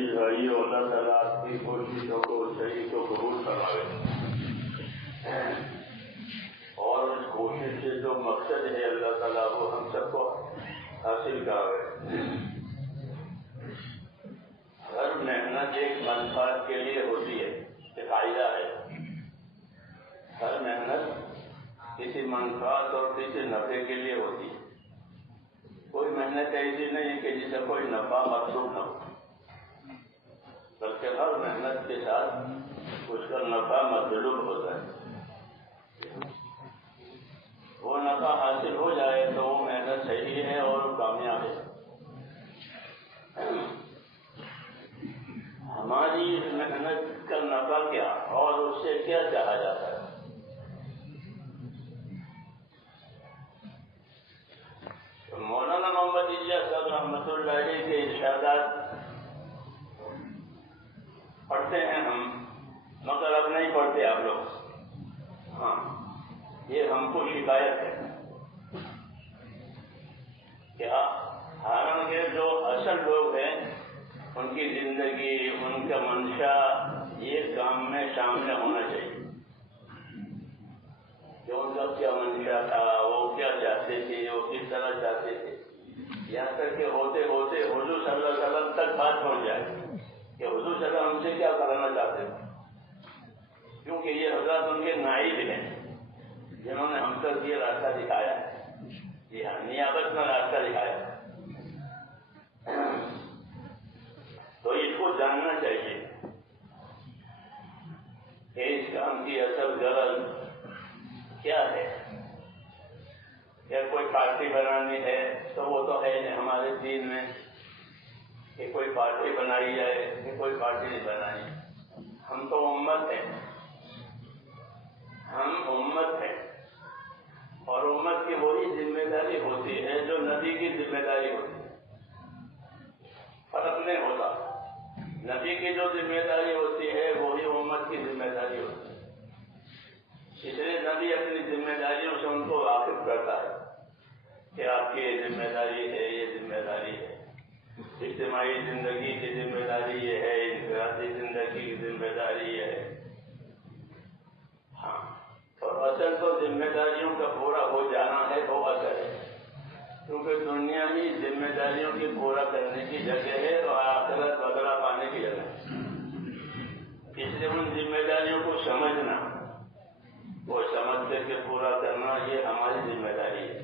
عزیز بھائیو، اللہ تعالیٰ آپ کی کوششوں کو صحیح کو قبول فرمائے اور اس کوشش سے جو مقصد ہے اللہ تعالیٰ وہ ہم سب کو حاصل کراوے۔ ہر محنت ایک منفعت کے لیے ہوتی ہے، یہ قاعدہ ہے۔ ہر محنت کسی منفعت اور کسی نفع کے لیے ہوتی ہے۔ کوئی محنت ایسی نہیں کہ جس سے کوئی نفع مطلوب نہ ہو، بلکہ ہر محنت کے ساتھ اس کا نفع مطلوب ہوتا ہے۔ وہ نفع حاصل ہو جائے تو وہ محنت صحیح ہے اور کامیاب ہے۔ ہماری محنت کا نفع کیا اور اس سے کیا چاہا جاتا ہے؟ مولانا محمد الیاس صاحب رحمۃ اللہ علیہ کے ارشادات پڑھتے ہیں ہم، مگر اب نہیں پڑھتے آپ لوگ۔ ہاں، یہ ہم کو شکایت ہے کہ حالانکہ جو اصل لوگ ہیں ان کی زندگی، ان کا منشا یہ کام میں شامل ہونا چاہیے کہ ان کا کیا منشا تھا، وہ کیا چاہتے تھے، وہ کس طرح چاہتے تھے، یہاں تک کہ ہوتے ہوتے حضور صلی اللہ علیہ وسلم تک بات پہنچ جائے کہ حضور صلی اللہ علیہ وسلم ہم سے کیا کرانا چاہتے تھے، کیونکہ یہ حضرات ان کے نائب ہیں جنہوں نے ہم تک یہ راستہ دکھایا ہے، جی ہاں، نیابت میں راستہ دکھایا۔ تو اس کو جاننا چاہیے کہ اس کام کی اصل غرض کیا ہے۔ یا کوئی پارٹی بنانی ہے تو وہ تو ہے نہیں ہمارے دین میں کہ کوئی پارٹی بنائی جائے، کہ کوئی پارٹی نہیں بنانی۔ ہم تو امت ہیں، ہم امت ہیں، اور امت کی وہی ذمہ داری ہوتی ہے جو نبی کی ذمہ داری ہوتی ہے۔ فرق نہیں ہوتا، نبی کی جو ذمہ داری ہوتی ہے وہی امت کی ذمہ داری ہوتی ہے۔ اس لیے نبی اپنی ذمہ داریوں سے ان کو واقف کرتا ہے کہ آپ کی یہ ذمہ داری ہے، یہ ذمہ داری ہے، اجتماعی زندگی کی ذمہ داری یہ ہے، انفرادی زندگی کی ذمہ داری یہ ہے۔ ہاں، اور اصل تو ذمہ داریوں کا پورا ہو جانا ہے وہ اصل ہے، کیونکہ دنیا ہی ذمہ داریوں کی پورا کرنے کی جگہ ہے اور آخرت بدلہ پانے کی جگہ ہے۔ اس لیے ان ذمہ داریوں کو سمجھنا، وہ سمجھ کر کے پورا کرنا، یہ ہماری ذمہ داری ہے۔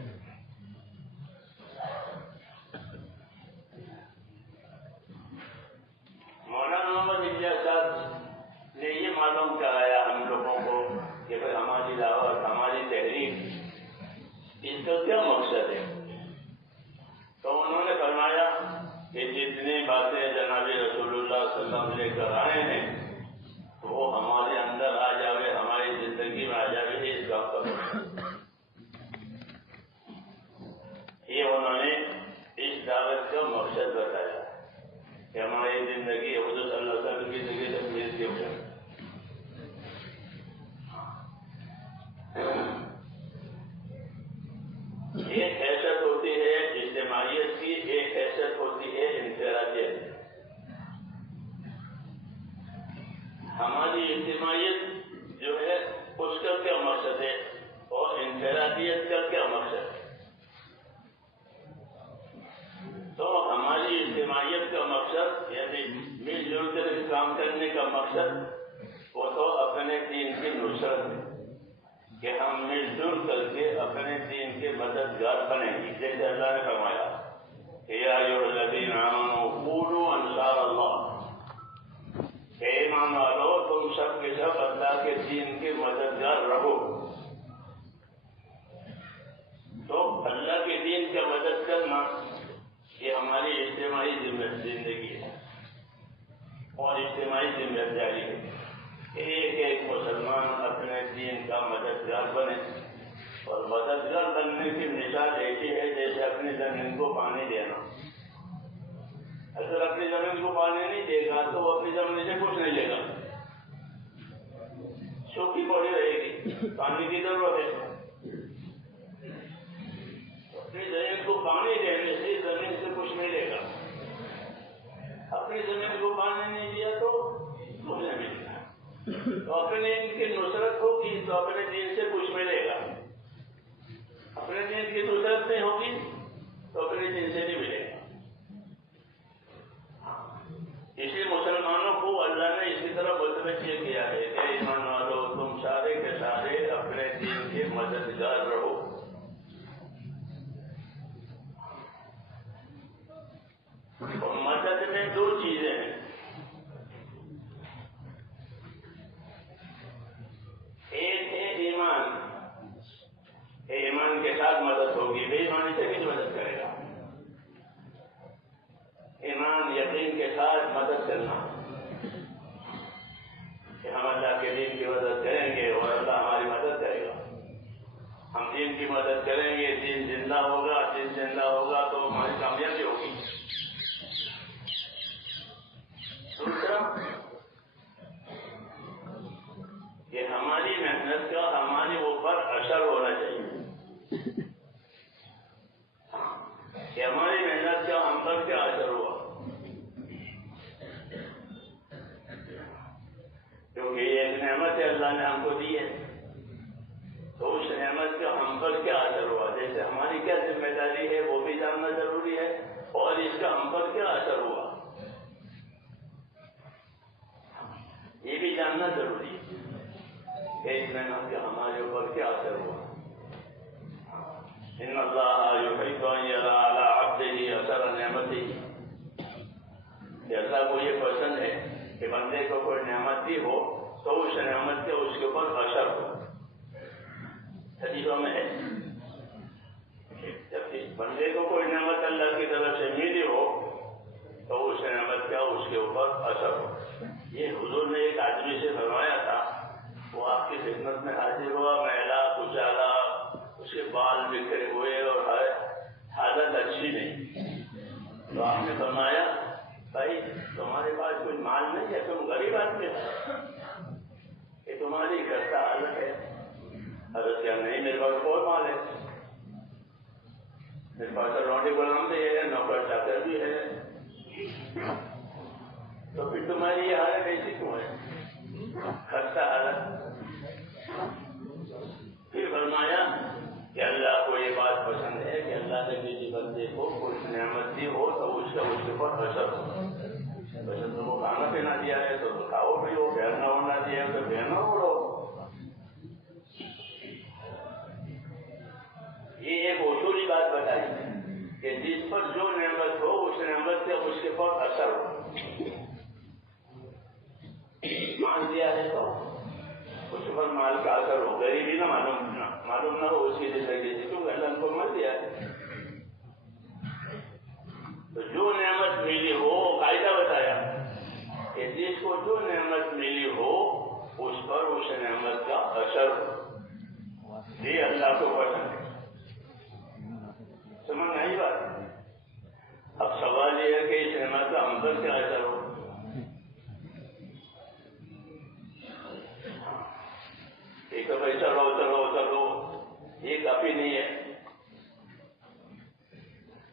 مولانا محمد الیاس صاحب نے یہ معلوم کرایا ہم لوگوں کو کہ پھر ہماری دعوت، ہماری تحریک، اس کا کیا مقصد ہے۔ تو انہوں نے فرمایا کہ جتنی باتیں جناب رسول اللہ صلی اللہ علیہ وسلم لے کر آئے ہیں وہ ہمارے اندر آ جاوے، ہماری زندگی میں آ جاوے، اس کا یہ انہوں نے اس دعوت کا مقصد بتایا کہ ہماری زندگی حضور صلی اللہ علیہ وسلم کی زندگی سے ملتی ہو جائے۔ ایک حیثیت ہوتی ہے اجتماعیت کی، ایک حیثیت ہوتی ہے انفرادیت۔ ہماری اجتماعیت جو ہے اس کا کیا مقصد ہے اور انفرادیت کا کیا مقصد ہے۔ تو ہماری اجتماعیت کا مقصد یعنی مل جل کر کام کرنے کا مقصد وہ تو اپنے دین کی نصرت ہے کہ ہم مل جل کر کے اپنے دین کے مددگار بنیں گے، جیسے اللہ نے فرمایا کہ یا ایھا الذین آمنوا کونوا انصار اللہ، کہ ایمان والو تم سب کے سب اللہ کے دین کے مددگار رہو۔ تو اللہ کے دین کا مدد کرنا یہ ہماری اجتماعی زندگی ہے اور اجتماعی ذمہ داری ہے۔ ایک ایک مسلمان اپنے دین کا مددگار بنے، اور مددگار بننے کی مثال ایسی ہے جیسے اپنی زمین کو پانی دینا۔ اگر اپنی زمین کو پانی نہیں دے گا تو وہ اپنی زمین سے کچھ نہیں لے گا، سوکھی پڑی رہے گی، پانی کی ضرورت ہے۔ اپنی زمین کو پانی دینے سے زمین سے کچھ نہیں لے گا، اپنی اپنی زمین کو پانی نہیں دیا تو تمہیں ملنا. تو اپنے دین کی نصرت ہوگی تو اپنے دین سے کچھ ملے گا. اپنے دین کی نصرت نہیں ہوگی تو اپنے دین سے نہیں ملے گا. اس لیے مسلمانوں کو اللہ نے اسی طرح متوجہ کیا ہے کہ ایمان والو تم سارے کے سارے اپنے دین کے مددگار رہو. مدد میں دو چیزیں ہیں. ایک ہے ایمان. ایمان کے ساتھ مدد ہوگی. بے ایمانی سے کس مدد کرے گا؟ ایمان یقین کے ساتھ مدد کرنا کہ ہم اللہ کے دین کی مدد کریں گے اور اللہ ہماری مدد کرے گا. ہم دین کی مدد کریں گے, دین زندہ ہوگا. دین زندہ ہوگا تو ہماری کامیابی ہوگی. دوسرا کہ ہماری محنت کا ہمارے اوپر اثر ہونا چاہیے کہ ہماری محنت کا ہم پر کیا اثر ہوا. کیونکہ یہ ایک نعمت ہے اللہ نے ہم کو دی ہے, تو اس نعمت کا ہم پر کیا اثر ہوا. جیسے ہماری کیا ذمہ داری ہے وہ بھی جاننا ضروری ہے, اور اس کا ہم پر کیا اثر ہوا یہ بھی جاننا ضروری ہے کہ اس نعمت کا ہمارے اوپر کیا اثر ہوا. ان اللہ یحب ان یری علی عبدہ اثر نعمتہ, کہ اللہ کو یہ پسند ہے کہ بندے کو کوئی نعمت دی ہو تو اس نعمت کے اس کے اوپر اثر ہو. حدیثوں میں ہے جب بندے کو کوئی نعمت اللہ کی طرف سے ملی ہو تو اس نعمت کا اس کے اوپر اثر ہو. یہ حضور نے ایک آدمی سے فرمایا تھا, وہ آپ کی خدمت میں حاضر ہوا, میلا کچالا, اس کے بال بکھرے ہوئے اور حالت اچھی نہیں. تو آپ نے فرمایا بھائی تمہارے پاس کوئی مال نہیں ہے, تم غریب آدمی ہو, یہ تمہاری خستہ حالت ہے. حضرت کیا نہیں, میرے پاس بہت مال ہے, میرے پاس روٹی غلام بھی ہے, نوکر چاکر بھی ہے, تو پھر تمہاری یہ حالت ایسی کیوں ہے, خستہ حالت. پھر فرمایا کہ اللہ کو یہ بات پسند ہے کہ اللہ نے کسی بندے کو کچھ نعمت دی ہو تو اس کا اس کے اوپر اثر ہو. ویسے تم کو کھانا پینا دیا ہے تو کھاؤ پیو, پہننا ہونا دیا ہے تو پہنو اڑو. یہ ایک اصولی بات بتائی کہ جس پر جو نعمت ہو اس نعمت سے اس کے اوپر اثر ہو. مان دیا ہے تو اس پر مال کا اثر ہو, غریبی نہ معلوم نہ ہو اس کی زندگی سے, کیونکہ اللہ کو مر دیا ہے. تو جو نعمت ملی ہو, قاعدہ بتایا کہ جس کو جو نعمت ملی ہو اس پر اس نعمت کا اثر ہو. یہ اللہ کو پسند ہے. سمجھ میں آئی بات. اب سوال یہ ہے کہ اس نعمت کا ہم پر کیا اثر ہو. ایک تو بھائی چلو چلو چلو, یہ کافی نہیں ہے,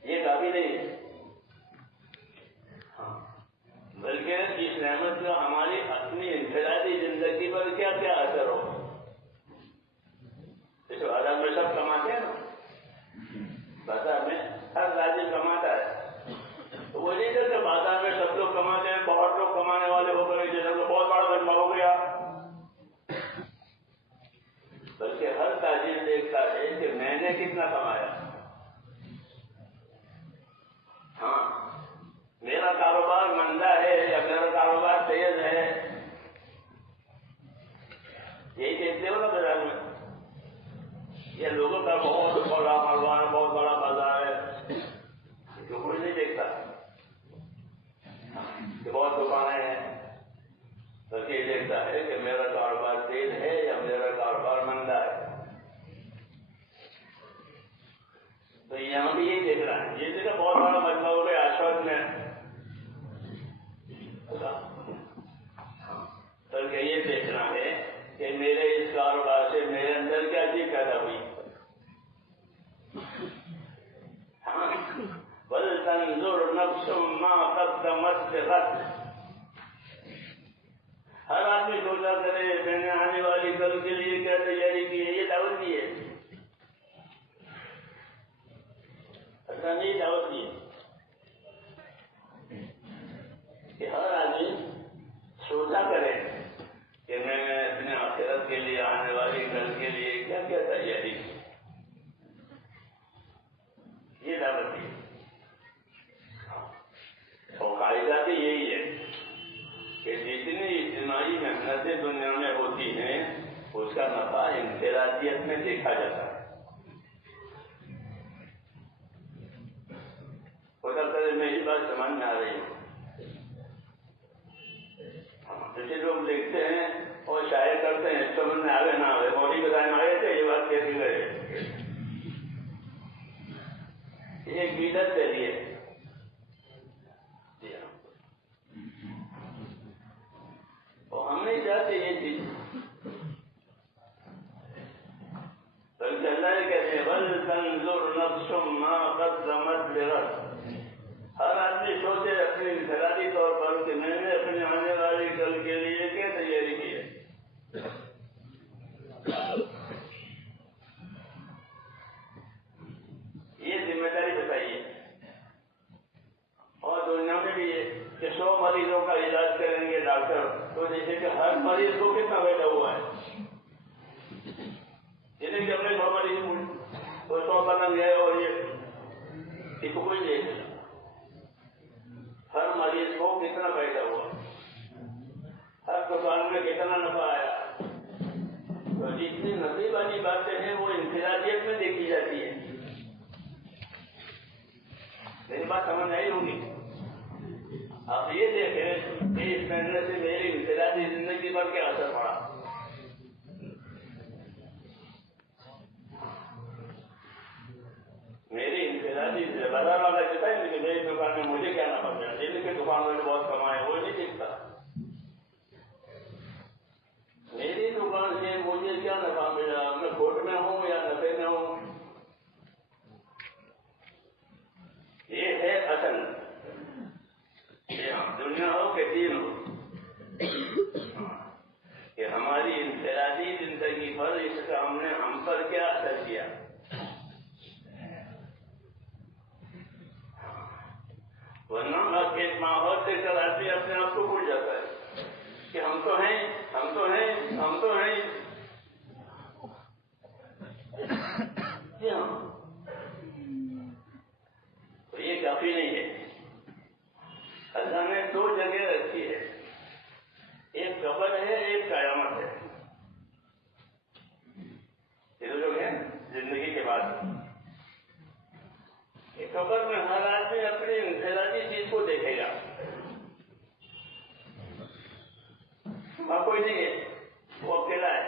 یہ کافی نہیں ہے. بلکہ اس نعمت کا ہماری اپنی انفرادی زندگی پر کیا کیا اثر ہو. جیسے بازار میں سب کماتے ہیں نا, بازار میں ہر راجی کماتا ہے, تو وہ نہیں کہ بازار میں سب لوگ کماتے ہیں, بہت لوگ کمانے والے ہو کر جیسے بہت بڑا بنوا ہو گیا. بلکہ ہر تاجر دیکھتا ہے کہ میں نے کتنا کمایا. ہاں, میرا کاروبار مندہ ہے یا میرا کاروبار تیز ہے, یہی دیکھتے ہو نا بازار میں. یہ لوگوں کا بہت بڑا کاروبار, بہت بڑا بازار ہے, جو کوئی نہیں دیکھتا کہ بہت دکانیں ہیں, بلکہ یہ دیکھتا ہے کہ میرا کاروبار تیز ہے یا میرا کاروبار مندہ ہے. تو یہاں بھی یہی دیکھ رہا ہے. یہ دیکھا بہت بڑا مجمع ہو گیا آشوت میں, بلکہ یہ دیکھنا ہے کہ میرے اس کاروبار سے میرے اندر کیا چیز پیدا ہوئی. بل تنظر نفس ما قدمت بغد. ہر آدمی سوچا کرے میں نے آنے والی کل کے لیے کیا تیاری کی ہے. یہ دعوت کی ہے. ایسا نہیں دعوت کی ہے کہ ہر آدمی سوچا کرے کہ میں نے اپنے آخرت کے لیے آنے والی کل کے لیے کیا کیا تیاری کی. یہ دعوت کی. اور قاعدہ بھی یہی ہے کہ جتنی اجتماعی محنتیں دنیا میں ہوتی ہیں اس کا نفع انفرادیت میں دیکھا جاتا ہے. میری بات سمجھ میں آ رہی ہے. جیسے لوگ لکھتے ہیں اور شاعر کرتے ہیں سمجھ میں آگے نہ آئے موری بتائے میں آئے تھے یہ بات کیسی گئے. یہ بدعت چلیے. اور ہم نہیں چاہتے یہ چیز. بلکہ اللہ یہ کہتے ہیں وَلْتَنْظُرْ نَفْسٌ مَا قَدَّمَتْ لِغَدٍ. ہر آدمی سوچے اپنی انفرادی طور پر کہ میں نے اپنے آنے والی کل کے لیے کیا تیاری کی ہے. یہ ذمہ داری بتائیے. اور دنیا میں بھی یہ کہ 100 مریضوں کا علاج کریں گے ڈاکٹر تو جیسے کہ ہر مریض کو کتنا بیٹھا ہوا ہے. جنہیں کہ اپنے 100 مریض تو 100 بنن گئے اور یہ کو کوئی دیکھ نہیں. ہر مریض کو کتنا فائدہ ہوا, ہر دکان میں کتنا نفع آیا. تو جتنی نصیب والی باتیں ہیں وہ انفرادیت میں دیکھی جاتی ہے. میری بات سمجھ نہیں ہوگی. آپ یہ دیکھیں کہ اس مہینے سے میری انفرادی زندگی پر کیا اثر پڑا. میری انفرادی بازار والا کہتا ہے کہ میری دکان میں مجھے کیا نفع ملا. جن کی دکان میں بہت کمائے وہ نہیں دیکھتا میری دکان سے مجھے کیا نفع ملا. میں کھوٹ میں ہوں یا نفے میں ہوں. یہ ہے اصل. دنیا ہو کہ دین ہو کہ ہماری انفرادی زندگی پر اس کا ہم پر کیا اثر کیا. ورنہ ایک ماحول دے کر آدمی اپنے آپ کو بھول جاتا ہے کہ ہم تو ہیں ہم تو ہیں ہم تو ہیں. تو یہ کافی نہیں ہے. اللہ نے 2 جگہ رکھی ہے. ایک قبر ہے ایک قیامت ہے. یہ 2 لوگ ہیں زندگی کے بعد. قبر میں ہر آدمی اپنی انفرادی چیز کو دیکھے گا. وہاں کوئی نہیں ہے. وہ اکیلا ہے.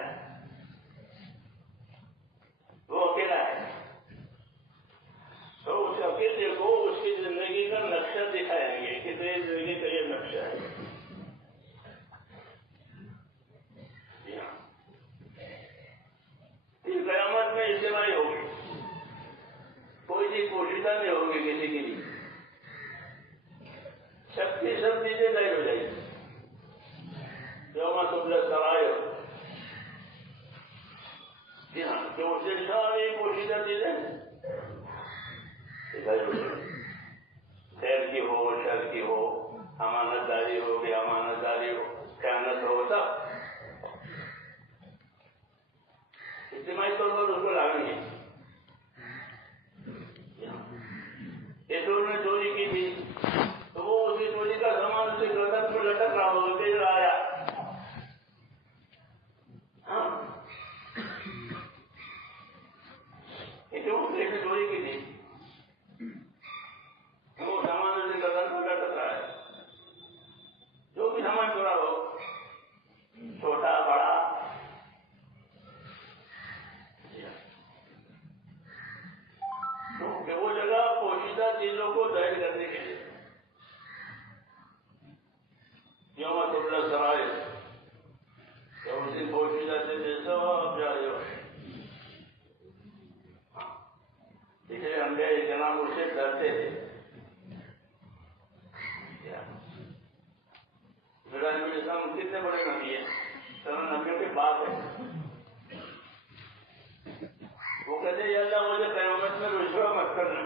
وہ اکیلا ہے. تو اس اکیلے کو اس کی زندگی کا نقشہ دکھائیں گے کہ تیری زندگی کا یہ نقشہ ہے. اس قیامت میں اجتماعی ہوگی. کوئی چیز پوشیدہ نہیں ہوگی کسی کے لیے. سب چیزیں ظاہر ہو جائیں گی. یوم تبلی السرائر. جی ہاں کہ اس سے ساری پوشیدہ چیزیں ظاہر ہو جائیں گی. خیر کی ہو شر کی ہو, امانت داری ہو کہ امانت داری ہو, خیانت ہو, سب اجتماعی طور پر اس کو لائیں گے. نے چوری کی تھی تو وہ اس کی چوری کا سامان اسے گردن پر لٹک رہا ہو تیز آیا. ہاں چوری کی تھی وہ سامان اسے گردن پر لٹک رہا ہے. جو بھی سامان چورا ہو چھوٹا بڑا کہ وہ جگہ پوشیدہ چیزوں کو ظاہر کرنے کے لیے. یوم تبلی السرائر. اس دن پوشیدہ چیزیں سب جاری ہو. اس لیے ہم جناب اس سے ڈرتے تھے. السلام کتنے بڑے نبی ہیں، سب نبیوں کے باپ ہیں. وہ کہتے ہیں اللہ مجھے قیامت میں رسوا مت کرنا.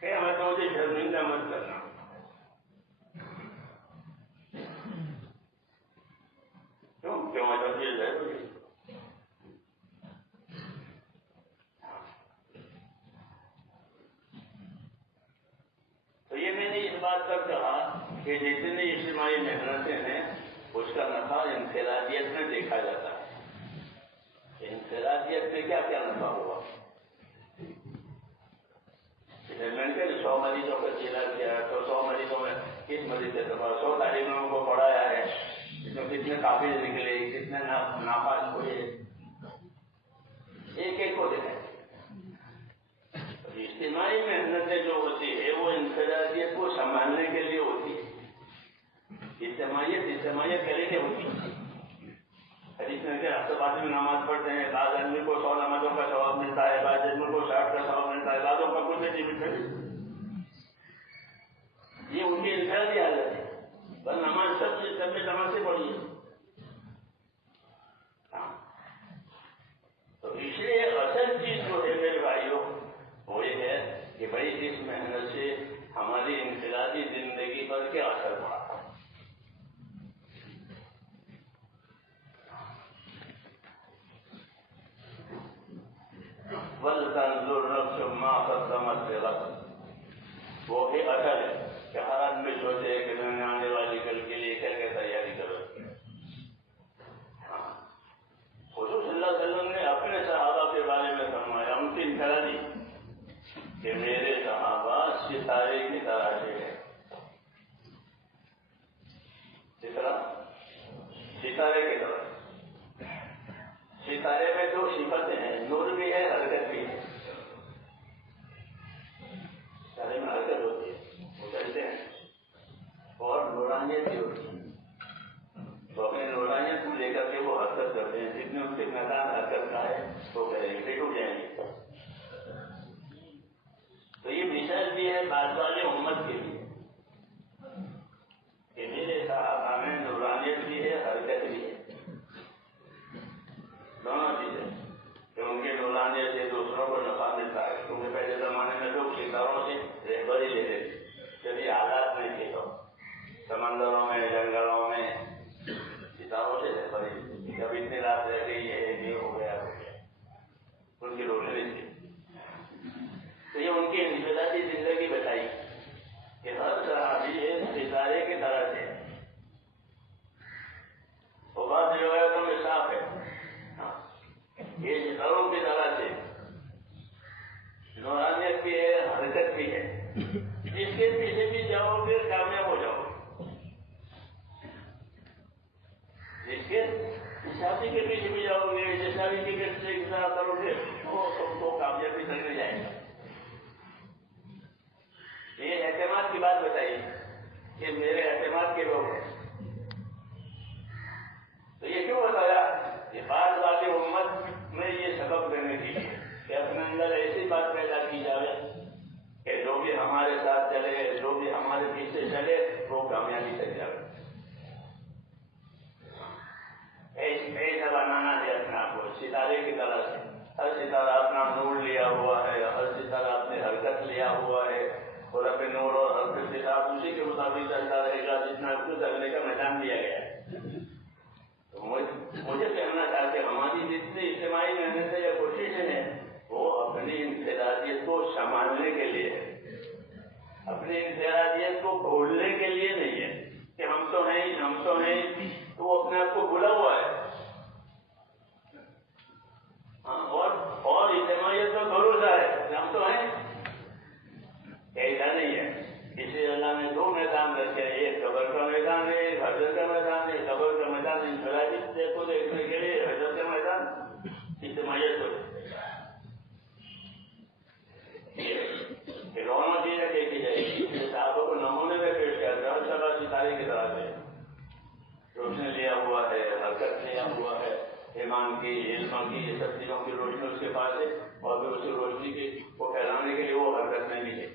قیامت میں مجھے شرمندہ مت کرنا. کیوں ایسا چیز ہے؟ تو یہ میں نے اس بات پر کہا کہ جتنی اجتماعی محنتیں ہیں اس کا نفع انفرادیت میں دیکھا جاتا ہے. انفرادیت میں کیا کیا نفع ہوا؟ میں نے 100 مریضوں کا علاج کیا تو 100 مریضوں میں کس مریض کے طرف 100 طالبوں کو پڑھایا ہے، کتنے قابل نکلے، کتنے ناپاس ہوئے، ایک ایک کو دیکھیں. اجتماعی محنتیں جو ہوتی ہے وہ انفرادیت کو سنبھالنے کے لیے ہوتی ہے. اجتماعیت کے لیے ہوتی ہے. حدیث میں ہفتے بعد میں نماز پڑھتے ہیں، بعض آدمی کو 100 نمازوں کا ثواب ملتا ہے، بعض آدمی کو 60 کا ثواب ملتا ہے، بعضوں کا کچھ نہیں ملتا. یہ ان کی انفرادی حالت ہے. بس نماز سب میں نماز سے پڑھی ہے. تو اس لیے اصل چیز جو ہے میرے بھائیوں وہ یہ ہے کہ بھائی اس محنت سے ہماری انفرادی زندگی پر کیا اثر پڑا. وَلْتَنْظُرْ نَفْسٌ مَّا قَدَّمَتْ لِغَدٍ. وہ بھی اصل ہے کہ ہر آدمی سوچے کہ میں نے آنے والی کل کے لیے کیا کیا تیاری کروں. حضور صلی اللہ علیہ وسلم نے اپنے صحابہ کے بارے میں فرمایا، ان کی انفرادی کہ میرے صحابہ ستارے کی طرح سے ہے. ستارے کی طرح. ستارے میں دو صفتیں ہیں، نور بھی ہے، حرکت بھی ہے. ستارے میں حرکت ہوتی ہے، وہ چلتے ہیں، اور نورانیت بھی ہوتی ہے. تو اپنے نورانیت کو لے کر کے وہ حرکت کرتے ہیں. جتنے ان کے میدان حرکت کا ہے وہ کریں گے، ٹوٹ جائیں گے. تو یہ مثال بھی ہے بعد والے امت کے لیے کہ میرے صحابہ میں نورانیت بھی ہے، حرکت بھی ہے، دونوں چیزیں. کہ ان کے نورانیت سے دوسروں کو نفع ملتا ہے، کیونکہ پہلے زمانے میں لوگ ستاروں سے رہبری لیتے تھے. جب یہ حالات نہیں تھے تو سمندروں میں، جنگلوں میں ستاروں سے رہبری لیتے تھے. جب اتنی رات رہ گئی ہے، یہ ہو گیا ان کی روشنی تھی. تو یہ ان کی انفرادی زندگی بتائی کہ ہر صحابی ایک ستارے کی طرح سے. وہ بات روایتوں میں صاف ہے، یہ ستاروں کی طرح سے نورانیت بھی ہے، حرکت بھی ہے. جس کے پیچھے بھی جاؤ گے کامیاب ہو جاؤ. جس کے شادی کے پیچھے بھی جاؤ گے، جس شادی کے پیچھے کرو گے وہ تم کو کامیابی تک لے جائے گا. یہ اعتماد کی بات بتائی کہ میرے اعتماد کے لوگ ہیں. تو یہ کیوں بتایا کہ بعد والی امت میں یہ سبب دینے کے لیے کہ اپنے اندر ایسی بات پیدا کی جائے کہ جو بھی ہمارے ساتھ چلے، جو بھی ہمارے پیچھے چلے وہ کامیابی تک جائے. ایسا بنانا ہے اپنے آپ کو ستارے کی طرح سے. ہر ستارہ اپنا نور لیا ہوا ہے، ہر ستارہ اپنی حرکت لیا ہوا ہے، اور اپنے نور اور حرکت کے ساتھ اسی کے مطابق چلتا رہے گا جتنا اس کو چلنے کا میدان دیا گیا ہے. تو مجھے کہنا تھا کہ ہماری جتنی اجتماعی محنتیں یا کوششیں ہیں وہ اپنی انفرادیت کو سنبھالنے کے لیے ہے، اپنی انفرادیت کو بھولنے کے لیے نہیں ہے کہ ہم تو ہیں تو وہ اپنے آپ کو بھولا ہوا ہے. اور اجتماعیت میں بھروسہ ہے کہ ہم تو ہیں. ایسا نہیں ہے. اس لیے اللہ نے دو میدان رکھے ہیں، ایک قبر کا میدان ہے، ایک حضرت کا میدان ہے. قبر کا میدان انفرادیت کو دیکھنے کے لیے، حضرت کا میدان اجتماعیت کو. دونوں چیزیں دیکھی جائے گی. صحابہ کو نمونے میں پیش کیا تھا، ہر جگہ ستارے کی طرح سے روشنی لیا ہوا ہے، حرکت لیا ہوا ہے، ایمان کی، علم کی، یہ سب چیزوں کی روشنی اس کے پاس ہے، اور پھر اسی روشنی کو پھیلانے کے لیے وہ حرکت میں بھی ہے.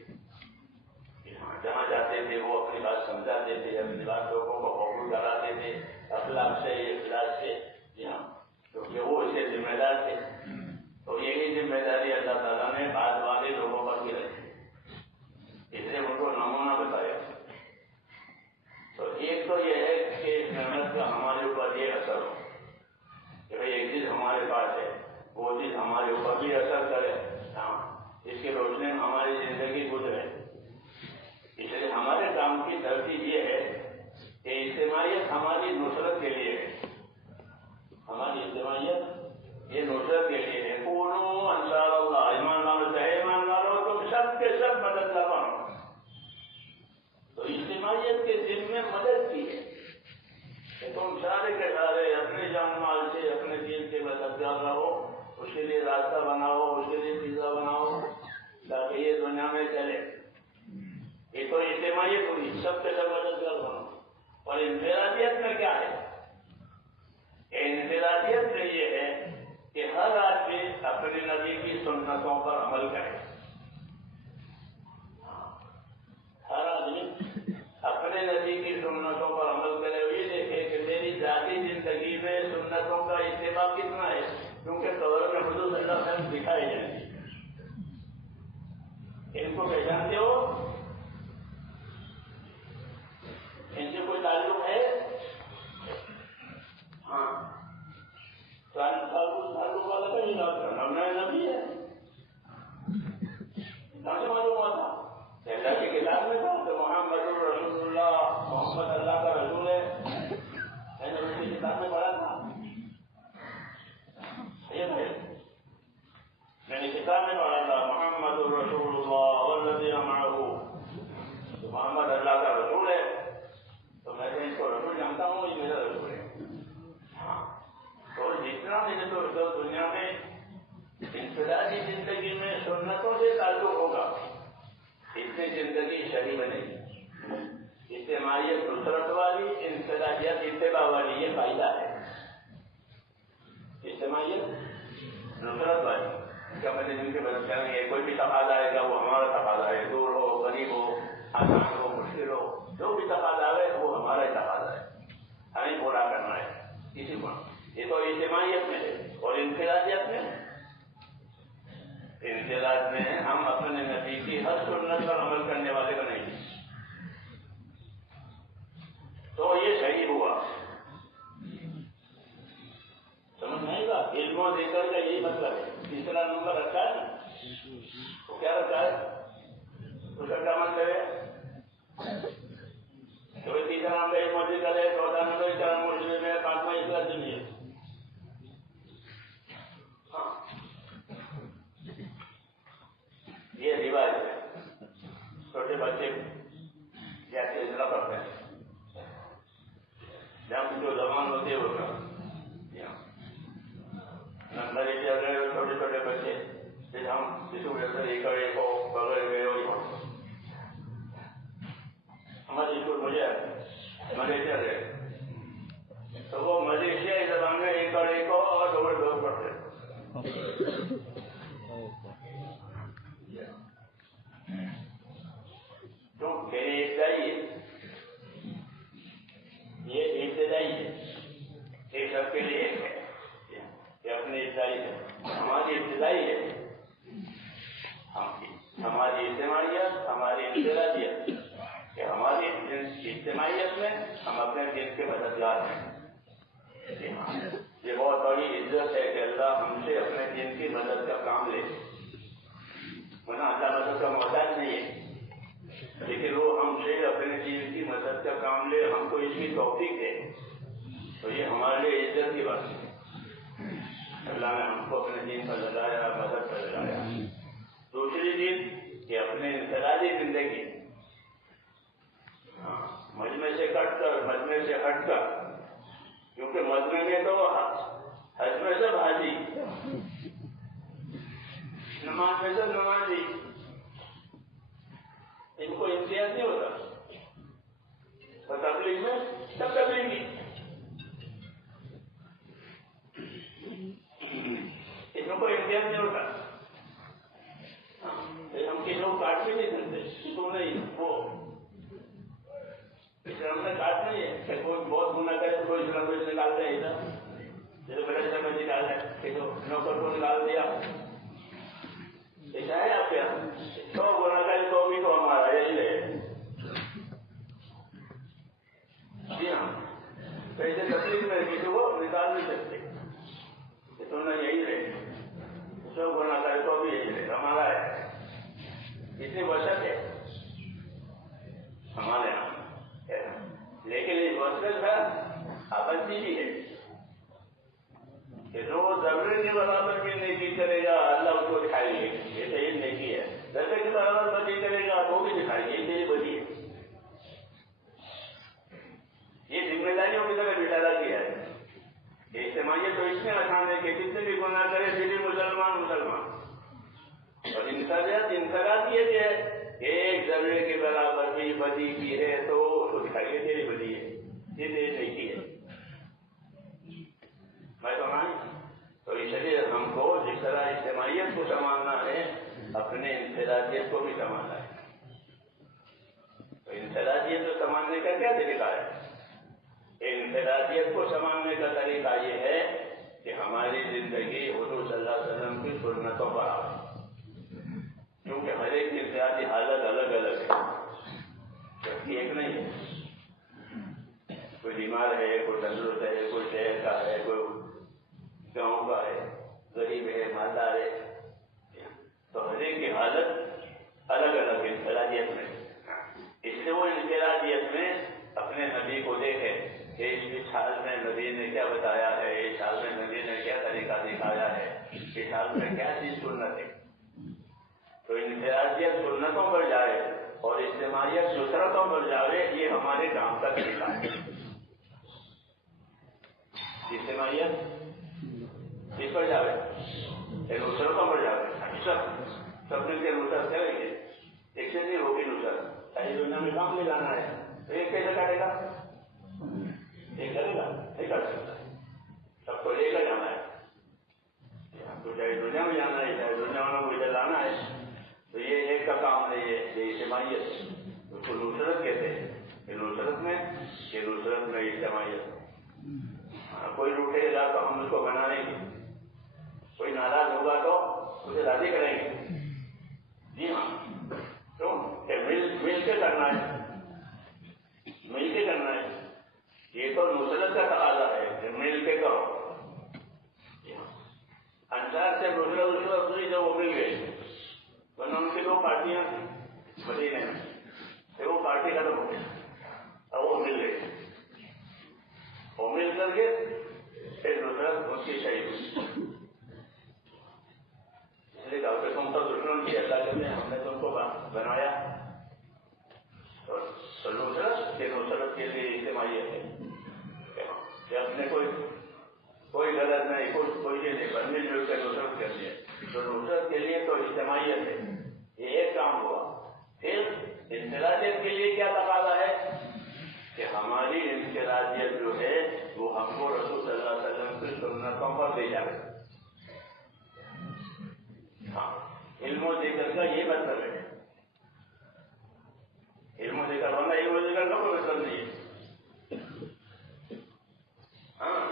ہماری نصرت کے لیے ہے، ہماری اجتماعیت یہ نصرت کے لیے ہے۔ کونوا انصار اللہ، ایمان والو چاہے ایمان والو تم سب کے سب مدد کرو، تو اجتماعیت کے ذمے مدد کی ہے کہ تم سارے کے سارے اپنے جان مال سے اپنے دین کے مددگار رہو، اس کے لیے راستہ بناؤ، اس کے لیے چیزیں بناؤ تاکہ یہ دنیا میں چلے۔ یہ تو اجتماعیت ہوئی، سب کے سب مددگار بنو۔ اور انفرادیت میں کیا ہے؟ انفرادیت میں یہ ہے کہ ہر آدمی اپنے نبی کی سنتوں پر عمل کرے، ہر آدمی اپنے نبی کی سنتوں پر عمل کرے۔ یہ دیکھے کہ میری ذاتی زندگی میں سنتوں کا اتباع کتنا ہے، کیونکہ طور میں حضور صلی اللہ علیہ وسلم دکھائے جائیں گے۔ ان کو پہچانتے ہو؟ ان سے کوئی تعلق ہے؟ ہاں، تعلق والا کا یہ بات کرنا نئے نبی ہے، کہاں سے معلوم ہوا تھا؟ اللہ کی کتاب میں تھا کہ محمد رسول اللہ، محمد اللہ کا رسول ہے، میں نے اس کی کتاب میں پڑھا تھا۔ میں نے کتاب میں پڑھا تھا محمد رسول اللہ والذین معہ، تو محمد اللہ کا رسول ہے، تو میں نے اس کو رسول جانتا ہوں، یہ میرا رسول ہے۔ ہاں، تو جتنا میرے تو دنیا میں انفرادی زندگی میں سنتوں سے تعلق ہوگا، اتنی زندگی شرعی بنے گی۔ اجتماعیت نصرت والی، انفرادیت اتباع والی، یہ فائدہ ہے۔ اجتماعیت نصرت والی کیا میں نے جن کے مدد کریں گے، کوئی بھی تقاضا آئے گا وہ ہمارا تقاضا ہے، دور ہو غریب ہو آسان ہو مشکل ہو، جو بھی تقاضا آئے وہ ہمارا ہی تقاضا ہے، ہمیں پورا کرنا ہے کسی کو۔ یہ تو اجتماعیت میں ہے۔ اور انفرادیت میں، انفراد میں ہم اپنے نبی کی ہر سنت پر عمل کرنے والے بنیں گے، تو یہ صحیح ہوا۔ سمجھ نہیں گا؟ علم و ذکر کا یہی مطلب ہے۔ تیسرا نمبر رکھا ہے نا، وہ کیا رکھا ہے؟ اس کا کیا مطلب ہے؟ تو تیسرا نمبر علم و ذکر ہے، چوتھا نمبر کرم مسلم ہے، پانچواں اخلاص دینی ہے۔ ہاں، یہ رواج ہے، چھوٹے بچے جیسے اجرا کرتے ہیں، جب جو زبان ہوتی ہے وہ نمبر ایک اگر چھوٹے چھوٹے بچے جیسے ہم کسی وجہ سے ایک کو بغیر گئے ہو، ہمارے اسکول مجھے ملیشیا گئے تو وہ ملیشیا زبان میں ایک کو اور ڈبل ڈور پڑھتے، یہ ابتدائی ہے، ایک سب کے لیے ایک ہے، یہ اپنی ابتدائی ہے، ہماری ابتدائی ہے، ہماری اجتماعیت، ہماری انفرادیت، کہ ہماری اجتماعیت میں ہم اپنے دین کے مددگار ہیں۔ یہ بہت بڑی عزت ہے کہ اللہ ہم سے اپنے دین کی مدد کا کام لے، ورنہ اللہ مدد کا محتاج نہیں ہے، لیکن وہ ہم سے اپنے دین کی مدد کا کام لے، ہم کو اس کی توفیق دے، تو یہ ہمارے لیے عزت کی بات ہے۔ اللہ نے ہم کو اپنے دین پر لگایا، مدد پر لگایا۔ دوسری چیز کہ اپنے انفرادی زندگی مجمع سے کٹ کر، مجمع سے ہٹ کر، کیونکہ مجمع میں تو حج میں سب حاجی، نماز میں سب نمازی، ان کو امتیاز نہیں ہوتا، اور تبلیغ میں سب تبلیغی، ان کو امتیاز نہیں ہوتا۔ ہم کسی کو کاٹ بھی نہیں سکتے، تو نہیں وہ اسلام میں کاٹ نہیں ہے کہ کوئی بہت گناہ کرے تو کوئی اسلام کو نکال دے، جیسے بڑے اسلام میں نکال ہے کہ نوکر کو نکال دیا، ایسا ہے آپ کے یہاں؟ تو گناہ کرے تو بھی تو ہمارا یہی ہے، جی ہاں، ایسے تکلیف میں کسی کو نکال نہیں سکتے، تو نہ یہی رہے، جو گناہ کرے تو بھی یہی رہے، ہمارا ہے، اتنی وسعت ہے ہمارے یہاں، لیکن اس وسعت کا آپسی بھی ہے کہ جو ذرے کے برابر بھی نیکی کرے گا اللہ اس کو دکھائے گی، یہ تو یہ نیکی ہے. ذرے کے برابر بدی کرے گا وہ بھی دکھائے گی، یہ تیری بدی ہے. یہ ذمہ داریوں کی طرح بٹھا کیا ہے. اجتماعیت تو اس میں آسان ہے کہ جتنے بھی گناہ کرے پھر بھی مسلمان مسلمان. اور انفرادیت یہ ہے کہ ایک ذرے کے برابر بھی بدی کی ہے تو اس کو دکھائیے تیری بدی ہے، یہ تیری نیکی ہے. میں تو اس لیے ہم کو جس طرح اجتماعیت کو سنبھالنا ہے اپنے انفرادیت کو بھی سنبھالنا ہے. تو انفرادیت کو سنبھالنے کا کیا طریقہ ہے؟ انفرادیت کو سنبھالنے کا طریقہ یہ ہے کہ ہماری زندگی حضور صلی اللہ علیہ وسلم کی سنتوں پر آئے. کیونکہ ہر ایک انفرادی حالت الگ الگ ہے، جبکہ ایک نہیں ہے. کوئی بیمار ہے، کوئی تندرست ہے، کوئی شہر کا ہے، کوئی گاؤں کا ہے، غریب ہے، مالدار ہے. تو ہر ایک کی حالت الگ الگ انفرادیت میں. اس لیے وہ انفرادیت میں اپنے نبی کو دیکھے کہ اس حال میں نبی نے کیا بتایا ہے، اس حال میں نبی نے کیا طریقہ دکھایا ہے، اس حال میں کیا چیز سنت ہے. تو انفرادیت سنتوں پر جائے اور اجتماعیت سسرتوں پر جائے، یہ ہمارے کام کا طریقہ ہے. اجتماعیت کس پر جاوے؟ نصرتوں پر جاوے. سب مل کے نصرت کریں گے، ایک سے نہیں ہوگی نصرت. ساری دنیا میں کام لے جانا ہے تو ایک کیسے کرے گا؟ ایک کرے گا؟ نہیں کر سکتا. سب کو لے کر جانا ہے. ہم کو چاہے دنیا میں جانا ہے، چاہے دنیا والوں کو ادھر لانا ہے، تو یہ ایک کا کام نہیں ہے. یہ اجتماعیت اس کو نصرت کہتے ہیں. نصرت میں اجتماعیت. کوئی روٹے گا تو ہم اس کو بنا لیں گے، کوئی ناراض ہوگا تو اسے راضی کریں گے. جی ہاں، تو مل کے کرنا ہے، مل کے کرنا ہے. یہ تو نصرت کا تقاضا ہے کہ مل کے کرو. انصار سے نصرت ہوئی جب وہ مل گئے، ورنہ ان کی دو پارٹیاں مدینے میں، پھر وہ پارٹی ختم ہو گئی اور وہ مل گئے. وہ مل کر کے پھر نصرت ان کی شہید ہوئی. اس لیے کہا کہ تم تو دشمن کی اللہ کہتے ہیں، ہم نے تم کو بنایا. تو نصرت کے لیے اجتماعیت ہے کہ اپنے کوئی غلط نہیں، کوئی یہ نہیں، پر مل جل کے نصرت کر دیا. تو نصرت کے لیے تو اجتماعیت ہے. یہ ایک کام ہوا. پھر انفرادیت کے لیے کیا تقاضا ہے کہ ہماری انفرادیت جو ہے وہ ہم کو رسول صلی اللہ علیہ وسلم کی سنتوں پر دے جائے. ہاں، علم و ذکر کا یہ مطلب ہے. علم و ذکر ورنہ علم و ذکر کا کوئی مطلب نہیں ہے. ہاں،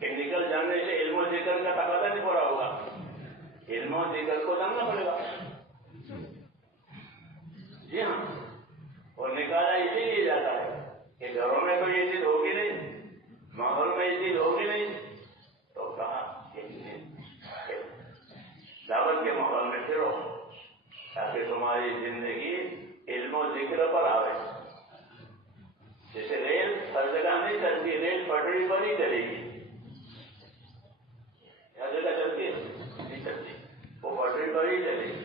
ٹیکنیکل جاننے سے علم و ذکر کا تقاضا نہیں پورا ہوگا. علم و ذکر کو جاننا پڑے گا. جی ہاں، اور نکالا اسی لیے جاتا ہے کہ گھروں میں تو یہ چیز ہوگی نہیں، ماحول میں یہ چیز ہوگی نہیں، تو کہاں دعوت کے ماحول میں پھرو تاکہ تمہاری زندگی علم و ذکر پر آئے. جیسے ریل ہر جگہ نہیں چلتی، ریل پٹری پر ہی چلے گی. ہر جگہ چلتی ہے نہیں چلتی، وہ پٹری پر ہی چلے گی.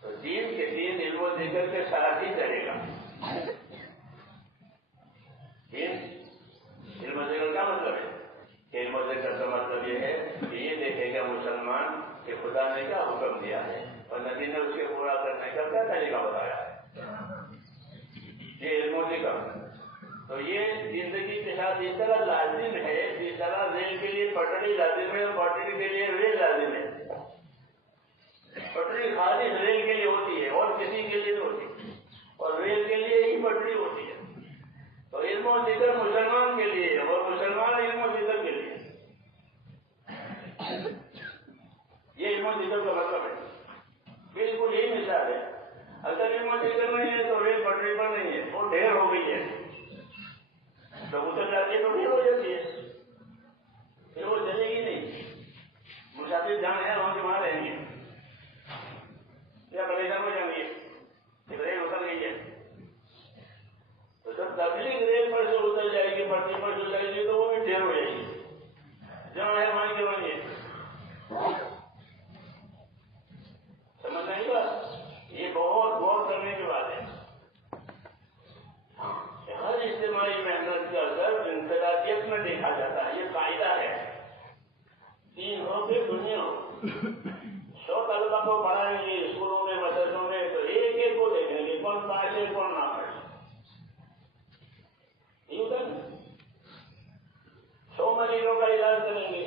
تو دین کے دین علم و ذکر کے ساتھ ہی چلے گا. علم و ذکر کا مطلب ہے کہ علم و ذکر کا مطلب یہ ہے کہ یہ دیکھے گا مسلمان کہ خدا نے کیا حکم دیا ہے اور نبی نے اس کے پورا کرنے کا کیا طریقہ بتایا ہے. یہ علم و ذکر. تو یہ زندگی کے ساتھ اس طرح لازم ہے جس طرح ریل کے لیے پٹری لازم ہے اور پٹری کے لیے ریل لازم ہے. پٹری خالی ریل کے لیے ہوتی ہے اور کسی کے لیے نہیں ہوتی، اور ریل کے لیے ہی پٹری ہوتی ہے. تو علم و ذکر مسلمان کے لیے اور مسلمان علم و ذکر کے لیے. یہ علم و ذکر کا مطلب ہے. بالکل یہی مثال ہے. اگر علم و ذکر نہیں ہے تو ریل پٹری پر نہیں ہے، وہ ڈھیر ہو گئی ہے. تو اتر جاتی ہے تو ڈھیر ہو جاتی ہے، پھر وہ چلے گی نہیں. مسافر جان ہے وہاں کے وہاں رہیں گے یا پریشان ہو جائیں گے کہ ریل اتر گئی ہے. تو جب تبلیغ ریل پر سے اتر جائے گی کی پرتی پر جو جائے گی تو وہ بھی ڈھیر ہو جائے گی. جہاں ہے وہیں کے وہیں ہے. سمجھ نہیں بات؟ یہ بہت غور کرنے کی بات ہے. ہر اجتماعی محنت کا اثر انفرادیت میں دیکھا جاتا ہے. یہ قاعدہ ہے. 3 ہو پھر دنیا ہو. 100 طلبا کو پڑھائیں گے اسکولوں میں مدرسوں میں تو ایک ایک کو دیکھیں گے کون پڑھے کون نہ پڑھے. یہ ہوتا ہے. 100 مریضوں کا علاج کریں گے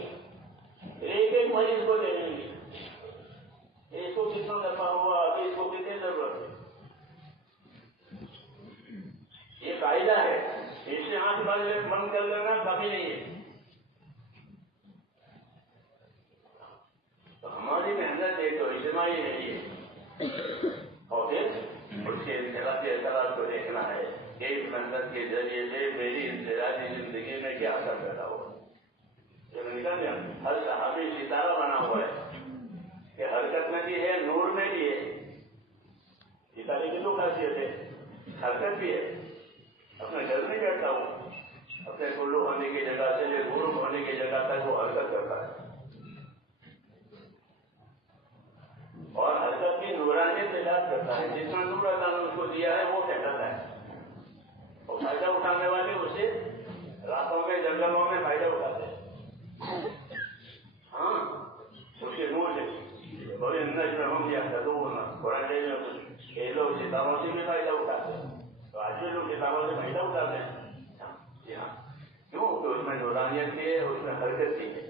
ایک ایک مریض کو دیکھیں گے اس کو کتنا نفع ہوا ابھی اس کو کتنی ضرورت ہے. یہ قاعدہ ہے. اس سے آنکھ بند کر لینا کافی نہیں ہے. تو ہماری محنت ہے تو اجتماعی ہے یہ. اور پھر اس کے انفرادی اثرات کو دیکھنا ہے کہ اس محنت کے ذریعے سے میری انفرادی زندگی میں کیا اثر پیدا ہوا. ہر صحابی ستارہ بنا ہوا ہے کہ حرکت میں بھی ہے نور میں بھی ہے. ستارے کی تو خاصیت ہے حرکت بھی ہے. اپنے گھر میں بیٹھتا ہوں اپنے کلو ہونے کی جگہ سے لے غروب ہونے کی جگہ تک وہ حرکت کرتا ہے. اور حرکت بھی نورانیت سے یاد کرتا ہے. جتنا نور اللہ نے اس کو دیا ہے وہ کہتا ہے. اور فائدہ اٹھانے والے اسے راتوں میں جنگلوں میں فائدہ اٹھاتے ہیں. ہاں اس کے نور سے بڑے انداز میں ہم یا قرآن میں یہ لوگ ستاروں سے بھی فائدہ اٹھاتے ہیں. تو آج بھی لوگ کتابوں سے فائدہ اٹھاتے ہیں. جی ہاں. کیوں کہ اس میں نورانیت کی ہے اس میں حرکت کی ہے.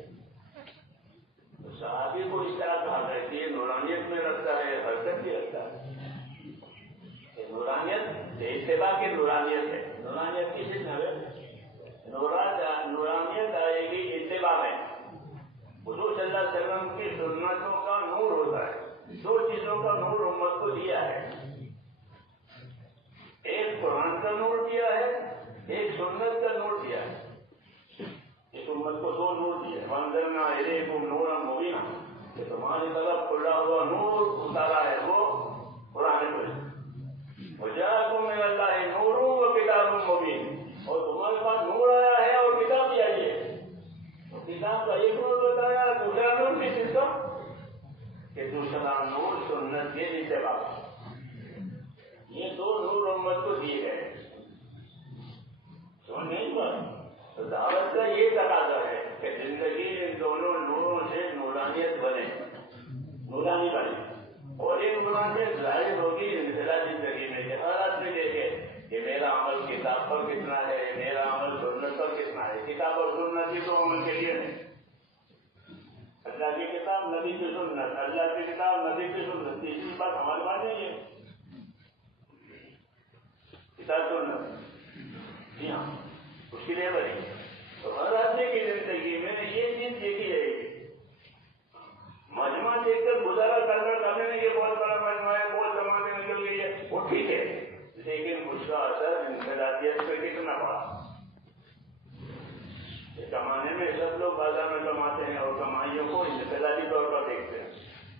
تو صحابی کو اس طرح کہا رہتی ہے نورانیت میں رکھتا ہے حرکت بھی رکھتا ہے. نورانیت اتباع کی نورانیت ہے. نورانیت کی چیز ہے نورانیت آئے گی اتباع میں. حضور صلی اللہ علیہ وسلم کی سنتوں کا نور ہوتا ہے. 2 چیزوں کا نور امت کو دیا ہے. ایک قرآن کا نور دیا ہے ایک سنت کا نور دیا ہے. اس امت کو 2 نور دیے. وانزلنا الیکم نورا مبینا کہ تمہاری طرف کھلا ہوا نور اتارا ہے وہ قرآن کریم. وجاءکم من اللہ نور و کتاب مبین. اور تمہارے پاس نور آیا ہے اور کتاب بھی آئی ہے. کتاب کا ایک نور بتایا دوسرا نور بھی کس کا کہ دوسرا نور سنت کے اتباع. یہ 2 نور امت کو دی ہے. سمجھ نہیں بات؟ تو دعوت کا یہ تقاضا ہے کہ زندگی ان دونوں نوروں سے نورانیت بنے نورانی بنے. اور ایک نورانیت ظاہر ہوگی انفرادی زندگی میں کہ ہر آدمی دیکھے کہ میرا عمل کتاب پر کتنا ہے میرا عمل سنت پر کتنا ہے. کتاب اور سنت ہی تو عمل کے لیے نہیں. اللہ کی کتاب نبی کی سنت اللہ کی کتاب نبی کی سنت. تیسری بات ہمارے پاس نہیں ہے. کتاب سنت جی ہاں اس کے لیے بنی. تو ہر آدمی کی زندگی میں یہ چیز دیکھی جائے گی. مجمع دیکھ کر گزارا کرنے میں یہ بہت بڑا مجمع ہے بہت زمانے نکل گئی ہے وہ ٹھیک ہے لیکن اس کا اثر انفرادیت پہ کتنا پڑا. کمانے میں سب لوگ بازار میں کماتے ہیں اور کمائیوں کو انفرادی طور پر دیکھتے ہیں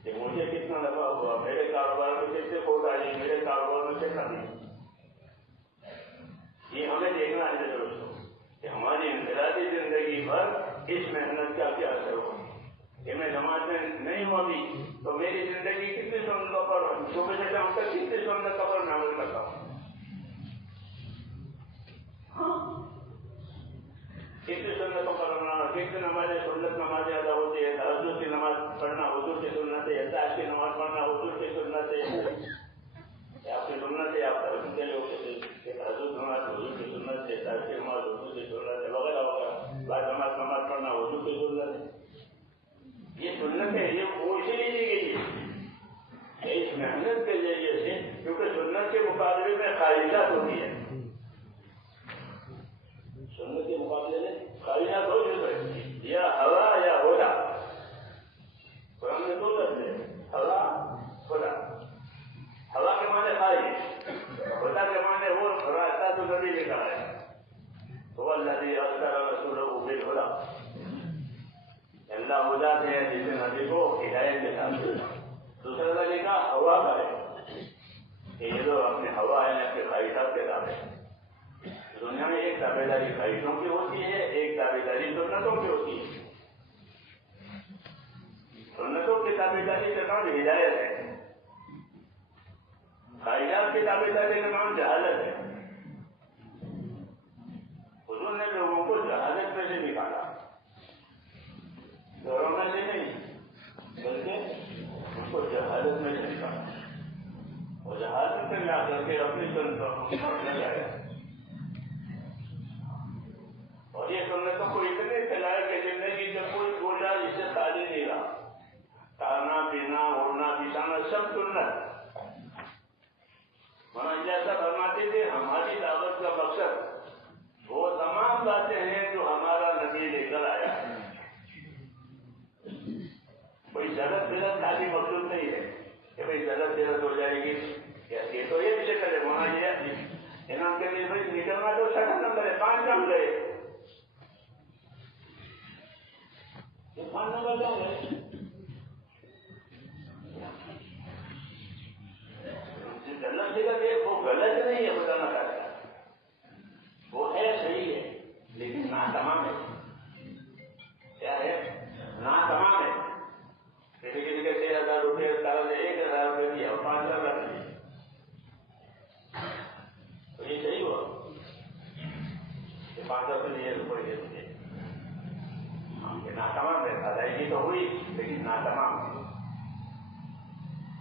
کہ مجھے کتنا نفع ہوا میرے کاروبار میں کتنے کھوٹ آئی میرے کاروبار میں کتنا نہیں. یہ ہمیں دیکھنا ہے دوستوں کہ ہماری انفرادی زندگی پر اس محنت کا کیا اثر ہوا. کہ میں جماعت میں نہیں ہوں ابھی تو میری زندگی کتنی سنتوں پر صبح سے شام تک کتنی سنتوں پر میں عمل کرتا ہوں. کتنی سنتوں پر کتنی نمازیں سنت نمازیں ادا ہوتی ہے. تہجد کی نماز پڑھنا حضور کی سنت ہے. احتیاط کی نماز پڑھنا حضور کی سنت ہے. آپ کی سنت ہے آپ تہجد کے لوگ تہجد نماز حضور کی سنت ہے. تہجد کی نماز حضور کی سنت ہے وغیرہ وغیرہ. بعد نماز پڑھنا حضور کی سنت ہے. یہ سنت ہے یہ وہ اسی لیے دی گئی ہے اس محنت کے ذریعے سے کیونکہ سنت کے مقابلے میں خواہشات ہوتی ہے. سنت کے مقابلے میں خواہشات ہو چکے یا ہوا یا ہودا. قرآن میں 2 لفظ ہے ہوا ہودا. ہوا کے معنی خواہش ہودا کے معنی وہ راستہ تو نبی نے کہا ہے وہ الذی ارسل رسولہ بالہدی. اللہ خدا سے ہے جس نے نبی کو ہدایت کے ساتھ. دوسرا طریقہ ہوا کا ہے کہ یہ لوگ اپنے ہوا ہے اپنے خواہشات کے ساتھ ہے. دنیا میں ایک تابع داری خواہشوں کی ہوتی ہے، ایک تابع داری سنتوں کی ہوتی ہے۔ سنتوں کی تابع داری کا نام ہدایت ہے، خواہشات کی تابع داری کا نام جہالت ہے۔ حضور نے لوگوں کو جہالت میں سے نکالا، دوروں میں سے نہیں بلکہ ان کو جہالت میں سے نکالا، اور جہالت میں لا کر کے اپنی سنتوں کو لگایا، اور یہ سنتوں کو اتنے پھیلایا کہ زندگی کا کوئی گوشہ اس سے خالی نہیں رہا۔ کھانا پینا اڑنا بچھانا سب سنت۔ مولانا صاحب فرماتے تھے ہماری دعوت کا مقصد وہ تمام باتیں ہیں جو ہمارا نبی لے کر آیا ہے۔ کوئی ضرورت بلت خالی مقصود نہیں ہے کہ بھائی ضرورت بلت ہو جائے گی، یہ تو یہ بھی چکر ہے۔ مولانا یہ انعام کے لیے بھائی نکلنا تو 6 نمبر ہے، 5 کام گئے، 5 نمبر کام گئے۔ غلط بلت ہے وہ غلط نہیں ہے، بتانا چاہتا ہے وہ ہے صحیح ہے لیکن ناتمام ہے۔ کیا ہے؟ ناتمام ہے۔ کسی کسی کے 6,000 روپئے 1,000 روپئے دیا اور 5,000 رکھ لیے، تو یہ صحیح ہوا کہ 5,000 لیے روپئے دے دیے، یہ ناتمام ہے۔ ادائیگی تو ہوئی لیکن ناتمام ہے۔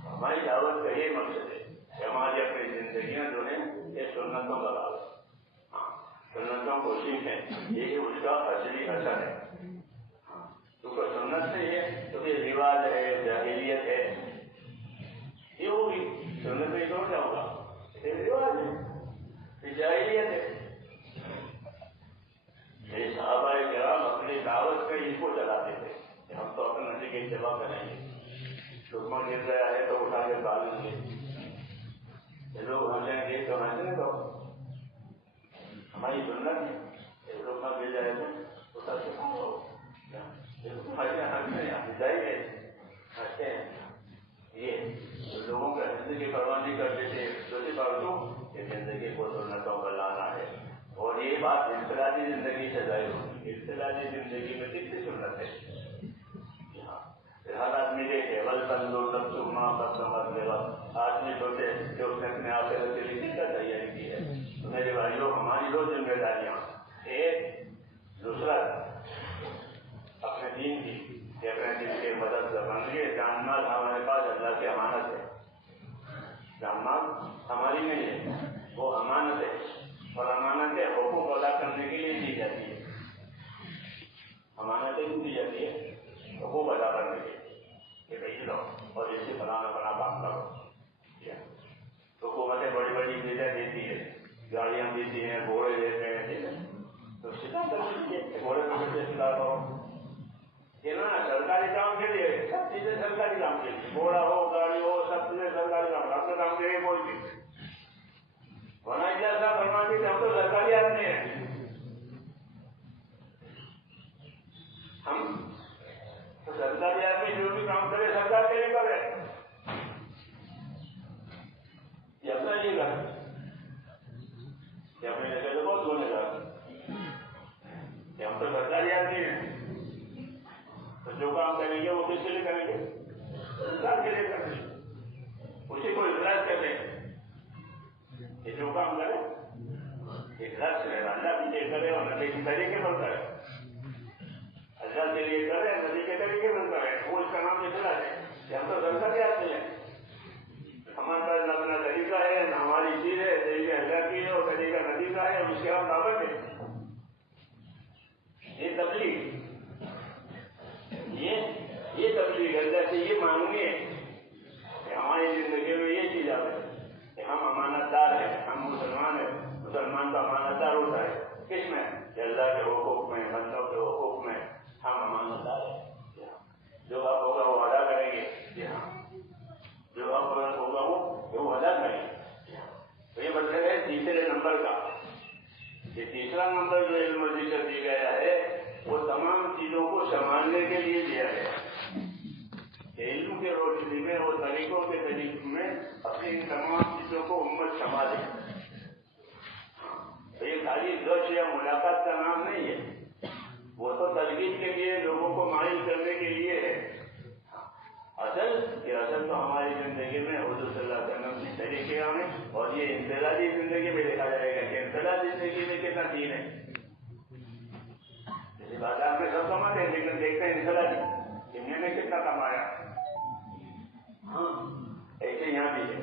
ہماری دعوت کا یہ مقصد ہے کہ ہماری اپنی زندگیاں جو ہیں یہ سنتوں کا دعوت، سنتوں کو سیکھیں، یہ اس کا اصلی اثر ہے۔ کیونکہ سنت نہیں ہے تو یہ رواج ہے، جاہلیت ہے، یہ ہوگی سنت میں تو کیا ہوگا؟ یہ رواج ہے، یہ جاہلیت ہے۔ یہ صحابہ کرام اپنی دعوت میں اس کو چلاتے تھے کہ ہم تو اپنے نبی کی اتباع کریں گے، لقمہ گر گیا ہے تو اٹھا کے ڈالیں گے، لوگ ہنسیں گے تو ہنسنے دو، ہماری سنت ہے۔ لقمہ گر جائے تو اٹھا کے کھاؤ، ہنستے ہیں۔ یہ لوگوں کے ہنسنے کی پرواہ نہیں کرتے تھے، دوسری بات تو کہ زندگی کو سنتوں کا لانا ہے، اور یہ بات انفرادی زندگی سے ظاہر ہوتی ہے۔ انفرادی زندگی میں کتنی سنت ہے؟ ہر آدمی دیکھے بل بندو تب سکما قدمت لے وقت، آدمی سوچے کہ اس نے اپنے آخرت کے لیے کیا تیاری کی ہے۔ میرے بھائیوں، ہماری 2 ذمہ داریاں، ایک دوسرا اپنے دین کی کہ اپنے دین کی مدد بن گئے۔ جان مال ہمارے پاس اللہ کی امانت ہے، جان مال ہماری نہیں ہے، وہ امانت ہے، اور امانتیں حقوق ادا کرنے کے لیے دی جاتی ہے۔ امانتیں دی جاتی ہے حقوق ادا کرنے کے لیے کہ بھائی لو اور اسے فلانا بنا کام کرو۔ حکومتیں بڑی بڑی چیزیں دیتی ہے، گاڑیاں دیتی ہیں، گھوڑے دیتے ہیں، تو سیدھا کر دیجیے، گھوڑے کو بچے سلا کرو۔ یہ نا سرکاری کام کے لیے سب چیزیں سرکاری کام کے لیے، گھوڑا ہو گاڑی ہو سب چیزیں سرکاری کام، اپنے کام کے لیے کوئی چیز۔ مولانا صاحب فرماتے ہیں ہم تو سرکاری آدمی ہیں، ہم تو سرکاری آدمی جو بھی کام کرے سرکار کے لیے کرے، یہ اپنا لیے کرے، یہ اپنے جگہ تو بہت بولے گا کہ ہم تو سرکاری آدمی ہیں، تو جو کام کریں گے وہ کس کے لیے کریں گے؟ سرکار کے لیے کریں گے، اسی کو اخلاص کریں گے کہ جو کام کرے اخلاص کرے، اللہ کے لیے کرے اور نبی کے طریقے پر کرے، اللہ کے لیے کرے نبی کے طریقے پر کرے، وہ اس کا نام اخلاص ہے۔ کہ ہم تو سرکاری آدمی ہیں، ہمارے پاس اپنا طریقہ ہے، ہماری چیز ہے، طریقہ اللہ کی ہے اور طریقہ نبی کا ہے، اور اس کے ہم دعوت ہیں۔ یہ تبلیغ، یہ تبلیغ اللہ سے یہ مانگنی ہے کہ ہماری زندگی میں یہ چیز آئے کہ ہم امانت دار ہیں، ہم مسلمان ہیں۔ مسلمان کا امانت دار ہوتا ہے کس میں؟ کہ اللہ کے حقوق میں، بندوں کے حقوق میں ہم امانت دار ہیں۔ جو حق ہوگا وہ ادا کریں گے، جی ہاں، جو حق ہوگا وہ ادا کریں گے۔ تو یہ مطلب ہے تیسرے نمبر کا، یہ تیسرا نمبر جو علم و ذکر دیا گیا ہے وہ تمام چیزوں کو سنبھالنے کے لیے دیا گیا کہ علم کے روشنی میں اور طریقوں کے طریقے میں اپنی ان تمام چیزوں کو امت سنبھالے۔ تو یہ خالی ملاقات کا نام نہیں ہے، وہ تو ترغیب کے لیے، لوگوں کو مائل کرنے کے لیے ہے۔ اصل تو ہماری زندگی میں حضور صلی اللہ علیہ وسلم کے طریقے آئے، اور یہ انفرادی زندگی میں دیکھا جائے گا کہ انفرادی زندگی میں کتنا دین ہے۔ بازار میں سب کماتے ہیں، لیکن دیکھتے ہیں انفرادی دنیا میں کتنا کمایا۔ ہاں ایسے یہاں بھی ہے،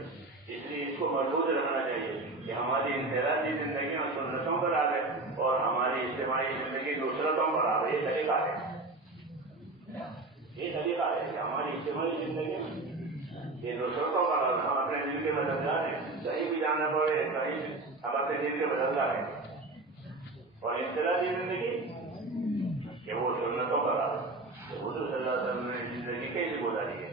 اس لیے اس کو محفوظ رکھنا چاہیے کہ ہماری انفرادی زندگی اور سنتوں پر آ گئے اور ہماری اجتماعی زندگی نصرتوں پر آ گئی۔ یہ طریقہ ہے کہ ہماری اجتماعی زندگی یہ نصرتوں پر آ گئے۔ ہم اپنے دل کے بدلدار ہیں، کہیں بھی جانا پڑے کہیں ہم اپنے دل کے بدلدار ہیں، اور انفرادی زندگی کہ وہ سنتوں پر آ گئے۔ حضور صلی اللہ علیہ وسلم نے زندگی کیسے گزاری ہے؟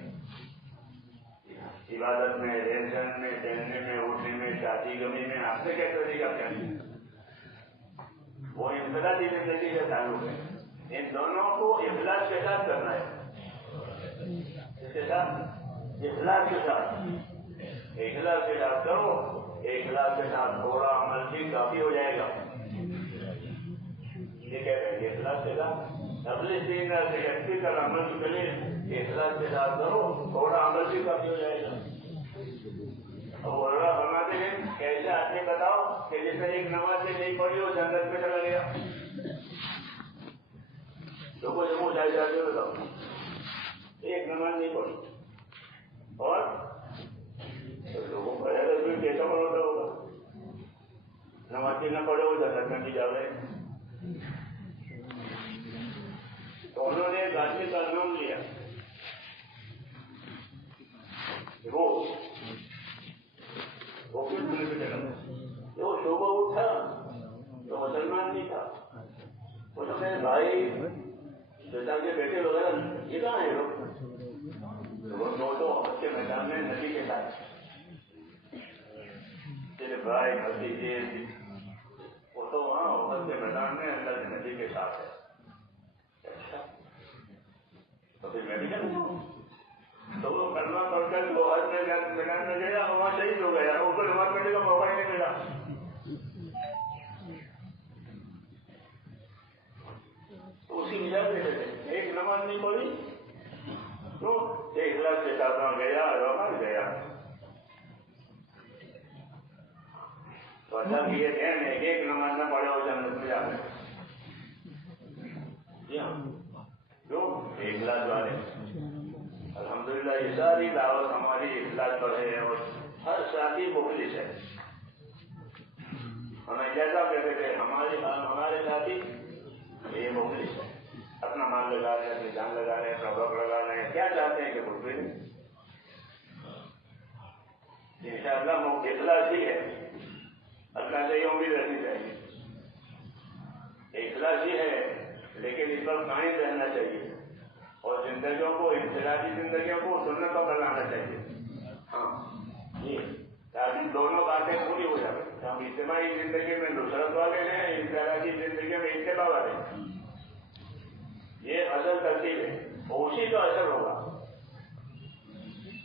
عبادت میں، رہن سہن میں، پہننے میں، اٹھنے میں، شادی غمی میں آپ نے کیا طریقہ کیا؟ وہ انفرادی زندگی سے تعلق ہے۔ ان دونوں کو اخلاص کے ساتھ کرنا ہے، اس کے ساتھ اخلاص کے ساتھ کرو، اخلاص کے ساتھ تھوڑا عمل بھی کافی ہو جائے گا۔ یہ کہتے ہیں اخلاص کے ساتھ اپنے دین کا عمل کرے، اخلاص کے ساتھ کرو، تھوڑا عمل بھی کافی ہو جائے گا۔ اور اللہ فرماتے ہیں کہ ایسے آدمی بتاؤ کہ جس نے ایک نماز سے نہیں پڑھی وہ جنت میں چلا گیا۔ لوگوں سے منہ جائے جاتے بتاؤ ایک نماز نہیں پڑھی، اور لوگوں کو کیسا بناتا ہوگا؟ نماز نہ پڑھے وہ جنت میں بھی جا رہے ہیں۔ تو انہوں نے ایک آدمی کا نام لیا، وہ کس دن پہ چلا، وہ صبح اٹھا تو مسلمان نہیں تھا، وہ تو میرے بھائی بیٹا کے بیٹے وغیرہ یہ کہاں ہے لوگ؟ وہ دو حج کے میدان میں نبی کے ساتھ، تیرے بھائی بھتیجے وہ تو وہاں حج کے میدان میں اللہ کے نبی کے ساتھ ہے۔ اچھا تو پھر میں بھی جانتا ہوں، تو وہ کلمہ پڑھ کر وہ حج میں میدان میں گیا، وہاں شہید ہو گیا، اس کو نماز پڑھنے کا موقع ہی نہیں ملا۔ تو اسی وجہ سے ایک نماز نہیں پڑھی تو ایک اخلاص کے ساتھ گیا اور گیا۔ تو اللہ کی یہ کہن ہے کہ ایک نماز نہ پڑھے وہ جنت میں جا گئے۔ جی ہاں، کیوں؟ اخلاص والے۔ الحمدللہ یہ ساری دعوت ہماری اخلاص پر ہے، اور ہر ساتھی مخلص ہے۔ ہمیں جیسا کہتے تھے ہمارے ساتھی یہ مخلص ہے، اپنا مال لگا رہے ہیں، اپنی جان لگا رہے ہیں، اپنا وقت لگا رہے ہیں، کیا چاہتے ہیں کہ خود بھی نہیں۔ انشاءاللہ اخلاص ہی ہے، اللہ سے یہ امید رکھنی چاہیے، اخلاص ہی ہے، لیکن اس پر قائم رہنا چاہیے، اور زندگیوں کو، انفرادی زندگیوں کو سنتوں پر لانا چاہیے۔ ہاں جی، تاکہ دونوں باتیں پوری ہو جائیں۔ ہم اجتماعی زندگی میں نصرت والے ہیں، انفرادی زندگی میں اتباع والے ہیں۔ یہ اصل ترتیب ہے، اسی کا اثر ہوگا،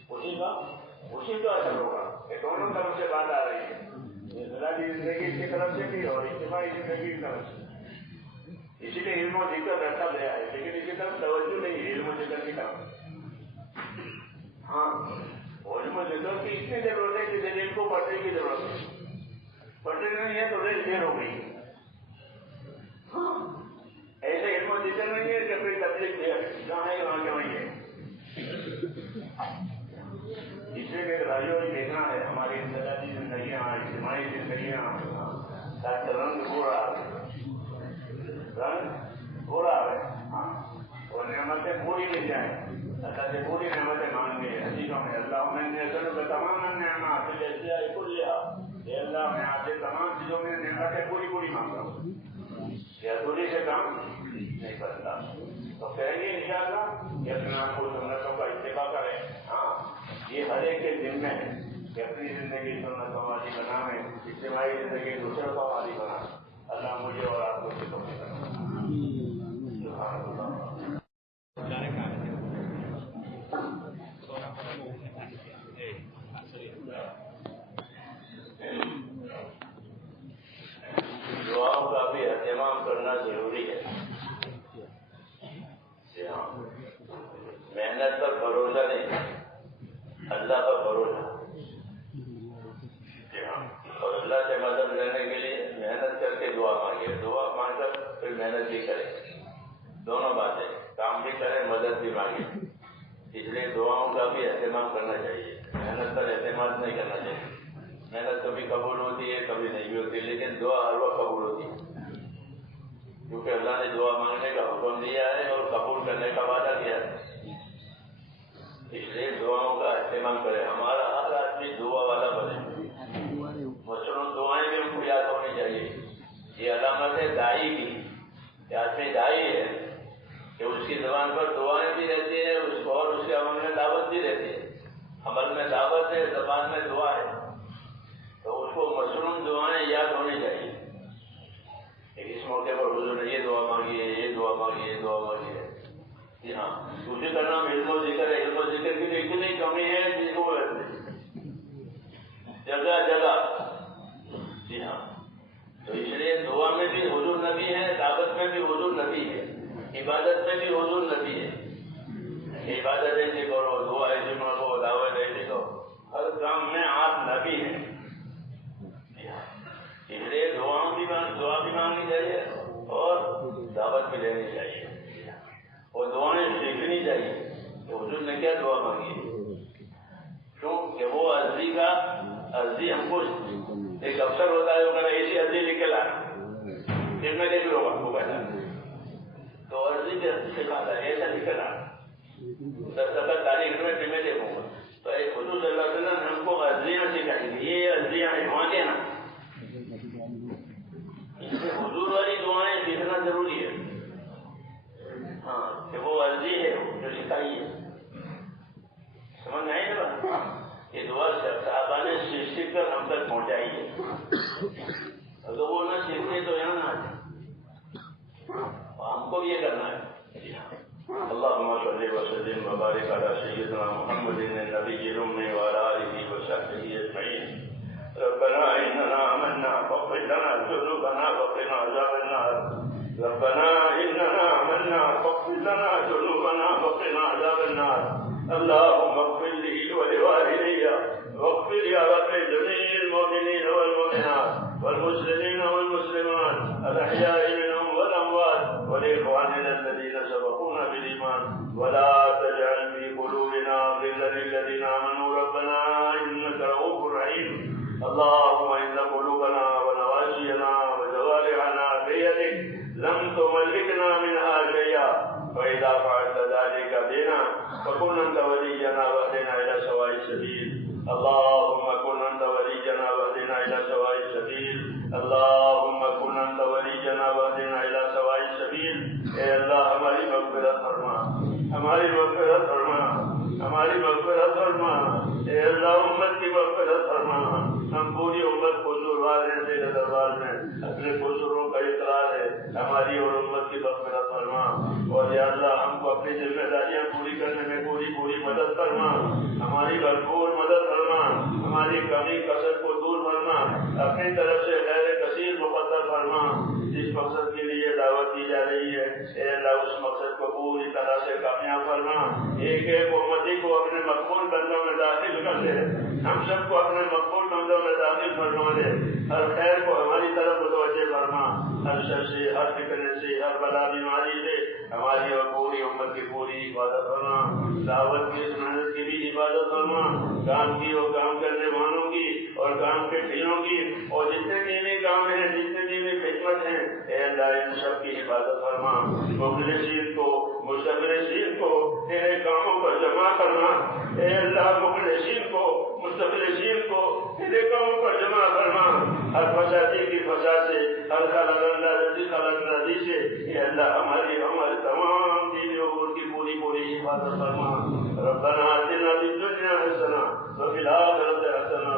اسی کا اثر ہوگا۔ یہ دونوں طرف سے بات آ رہی ہے، انفرادی زندگی کی طرف سے بھی اور اجتماعی زندگی کی طرف سے۔ اسی لیے علم و ذکر رکھا گیا ہے، لیکن اسی طرف توجہ نہیں ہے علم و ذکر کی طرف۔ ہاں، علم و ذکر کی اتنی ضرورت ہے کہ دل کو پڑھنے کی ضرورت ہے، پڑھنے نہیں ہے تو دل دیر ہو گئی۔ ہاں، ایسے علم و ذکر نہیں ہے کہ کوئی تبلیغ جہاں ہے وہاں کے وہیں ہے۔ اس لیے میرے بھائیوں نے دیکھنا ہے ہماری انفرادی زندگیاں، اجتماعی زندگیاں تاکہ رنگ ہو رہا ہے، ہاں، اور نعمتیں پوری مل جائیں، اللہ سے پوری نعمتیں مانگے حدیثوں میں۔ اللہ میں تمام نعمت اے اللہ میں آپ سے تمام چیزوں میں نعمتیں پوری مانگتا ہوں، یہ ادھوری سے کام نہیں کرتا۔ تو کہیں گے انشاءاللہ کہ اپنے آپ کو سنتوں کا اتباع کریں۔ ہاں، یہ ہر ایک کے ذمہ ہے کہ اپنی زندگی سنتوں والی بنائیں، اجتماعی زندگی نصرتوں والی بنائیں۔ اللہ مجھے اور آپ کو توفیق عطا فرمائے۔ دعاؤں کا بھی اہتمام اہتمام کرنا ضروری ہے. محنت پر بھروسہ نہیں, اللہ پر بھروسہ. اور اللہ سے مدد لینے کے لیے محنت کر کے دعا مانگیے, دعا مانگ کر پھر محنت بھی کریں. دونوں باتیں, کام بھی کریں, مدد بھی مانگیں. اس لیے دعاؤں کا بھی اہتمام کرنا چاہیے, محنت پر اعتماد نہیں کرنا چاہیے. محنت کبھی قبول ہوتی ہے, کبھی نہیں بھی ہوتی, لیکن دعا ہر وقت قبول ہوتی ہے, کیونکہ اللہ نے دعا مانگنے کا حکم دیا ہے اور قبول کرنے کا وعدہ کیا ہے. اس لیے دعاؤں کا اہتمام کریں. ہمارا ہر آدمی دعا والا بنے. مثلاً دعائیں بھی ہم کو یاد ہونی چاہیے. یہ علامت ہے داعی کی, کہ آدمی داعی ہے کہ اس کی زبان پر دعائیں بھی رہتی ہیں, اس کو اور اس کے عمل میں دعوت بھی رہتی ہے. عمل میں دعوت ہے, زبان میں دعا ہے, تو اس کو مصنون دعائیں یاد ہونی چاہیے. اس موقع پر حضور نے یہ دعا مانگی ہے, یہ دعا مانگی ہے, یہ دعا مانگی ہے. جی ہاں, دوسری کا نام علم و ذکر ہے. علم و ذکر کی تو اتنی کمی ہے جس کو جگہ جگہ. جی ہاں, تو اس لیے دعا میں بھی حضور نبی ہے, دعوت میں بھی حضور نبی ہے, عبادت میں بھی حضور نبی ہے. عبادت ایسی کرو, دعا ایسی مانگو, دعوت ایسی کرو, ہر کام میں آپ نبی ہیں. اس لیے دعا بھی مانگنی چاہیے اور دعوت بھی لینی چاہیے, اور دعائیں سیکھنی چاہیے. تو حضور نے کیا دعا مانگی ہے؟ کیوں کہ وہ عرضی ہم کو ایک افسر ہوتا ہے, وہ ایسی عرضی لکھ کے لانا, پھر میں دیکھ لوں گا آپ کو بیٹھا, تو عرضی سکھاتا ہے ایسا لکھ کے لانا, دستخط تاریخ میں پھر میں دیکھوں گا. تو حضور صلی اللہ علیہ وسلم نے ہم کو عرضیاں سکھائیں گے, یہ عرضیاں ہیں, وہاں کے نا حضور والی دعائیں سیکھنا ضروری ہے. ہاں, کہ وہ عرضی ہے جو سکھائی ہے. سمجھ میں آئی نا, یہ دعا صحابہ نے سیکھ کر ہم تک پہنچائی ہے. اگر وہ نہ سیکھتے تو یہاں نہ آتے. ہم کو بھی یہ کرنا ہے. اللهم صل وسلم وبارك على سيدنا محمد النبي الأمي وعلى آله وصحبه أجمعين. ربنا إننا آمنا فاغفر لنا ذنوبنا وقنا عذاب النار. ربنا إننا آمنا فاغفر لنا ذنوبنا وقنا عذاب النار. اللهم اغفر لي ولوالدي واغفر يا رب جميع المؤمنين والمؤمنات والمسلمين والمسلمات الأحياء منهم والأموات ولإخواننا الذين سبقونا بالإيمان ولا تجعل في قلوبنا غلا للذين آمنوا ربنا إنك رؤوف رحيم. اللهم إن قلوبنا ونواسينا وجوارحنا بيدك لم تملكنا منها شيئا, فإذا فعلت ذلك بنا فكن أنت ولينا واهدنا إلى سواء السبيل. اللهم كن أنت ولينا واهدنا إلى سواء السبيل. اللهم كن أنت ولينا واهدنا إلى سواء السبيل. اے اللہ ہماری مغفرت فرما, ہماری مغفرت فرما, ہماری مغفرت فرما. اے اللہ امت کی مغفرت فرما. ہم پوری امت قصوروار ہیں, تیرے دربار میں اپنے قصوروں کا اقرار ہے. ہماری اور امت کی مغفرت فرما. اور یا اللہ ہم کو اپنی ذمہ داریاں پوری کرنے میں پوری مدد فرما. ہماری بھرپور مدد فرما. ہماری کمی کثرت کو دور فرما. اپنی طرف سے خیر کثیر مقدر فرما. جس مقصد کے لیے دعوت کی جا رہی ہے اے اللہ اس مقصد کو پوری طرح سے کامیاب فرما. ایک ایک امتی کو اپنے مقبول بندوں میں داخل کر دے. ہم سب کو اپنے مقبول بندوں میں داخل فرما دے. ہر خیر کو ہماری طرف متوجہ فرما. ہر شر سے, ہر فکر سے, ہر بلا بیماری سے ہماری اور پوری امت کی پوری حفاظت فرما. دعوت کی اس محنت کی بھی حفاظت فرما. کام کی اور کام کرنے والوں کی اور کام کے ٹھیلوں کی اور جتنے دینی کام ہیں, جتنے دینی خدمت ہیں, اے اللہ ان سب کی حفاظت فرما. مخلصین کو, مستخلصین کو تیرے کاموں پر جمع کرنا. اے اللہ مخلصین کو, مستخلصین کو تیرے کاموں پر جمع کرنا. ہر فسادی کی فساد سے, ہر خلل اندازی سے اے اللہ ہماری تمام دینی امور کی پوری حفاظت فرما. ربنا آتنا فی الدنیا حسنہ وفی الآخرۃ حسنہ